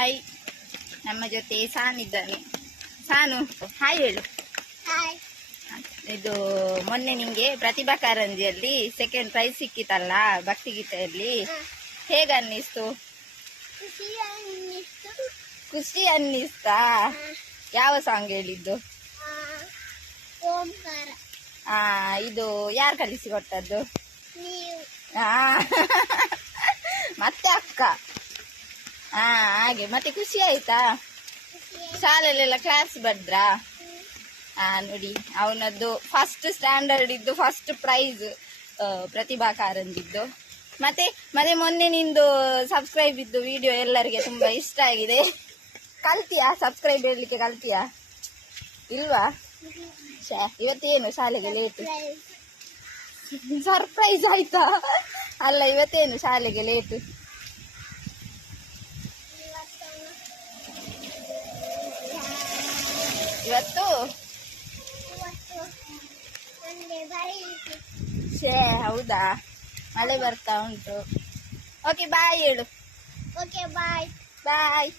Hi. ನಮ್ಮ ಜೊತೆ ಸಾನ್ ಇದ್ದಾನೆ. ಸಾನು ಹಾಯ್ ಹೇಳು. ಇದು ಮೊನ್ನೆ ನಿಂಗೆ ಪ್ರತಿಭಾ ಕಾರಂಜಿಯಲ್ಲಿ ಸೆಕೆಂಡ್ ಪ್ರೈಸ್ ಸಿಕ್ಕಿತಲ್ಲ ಭಕ್ತಿಗೀತೆಯಲ್ಲಿ, ಹೇಗ ಅನ್ನಿಸ್ತು? ಖುಷಿ ಅನ್ನಿಸ್ತಾ? ಯಾವ ಸಾಂಗ್ ಹೇಳಿದ್ದು? ಇದು ಯಾರು ಕಲಿಸಿ ಕೊಟ್ಟದ್ದು? ಮತ್ತೆ ಅಕ್ಕ. ಹಾಗೆ ಮತ್ತೆ ಖುಷಿ ಆಯ್ತಾ? ಶಾಲೆಯಲ್ಲೆಲ್ಲ ಕ್ಲಾಸ್ ಬದ್ರಾ? ನೋಡಿ, ಅವನದ್ದು ಫಸ್ಟ್ ಸ್ಟ್ಯಾಂಡರ್ಡ್ ಇದ್ದು ಫಸ್ಟ್ ಪ್ರೈಸ್ ಪ್ರತಿಭಾ ಕಾರಂಜಿದ್ದು. ಮತ್ತೆ ಮತ್ತೆ ಮೊನ್ನೆ ನಿಂದು ಸಬ್ಸ್ಕ್ರೈಬ್ ಇದ್ದು ವಿಡಿಯೋ ಎಲ್ಲರಿಗೆ ತುಂಬಾ ಇಷ್ಟ ಆಗಿದೆ. ಕಲ್ತಿಯಾ? ಸಬ್ಸ್ಕ್ರೈಬ್ ಹೇಳಲಿಕ್ಕೆ ಕಲ್ತಿಯಾ? ಇಲ್ವಾ? ಇವತ್ತೇನು ಶಾಲೆಗೆ ಲೇಟು? ಸರ್ಪ್ರೈಸ್ ಆಯ್ತಾ? ಅಲ್ಲ, ಇವತ್ತೇನು ಶಾಲೆಗೆ ಲೇಟು? ಇವತ್ತು ಹೌದಾ? ಮಳೆ ಬರ್ತಾ ಉಂಟು. ಓಕೆ ಬಾಯ್ ಹೇಳು. Okay bye. ಬಾಯ್.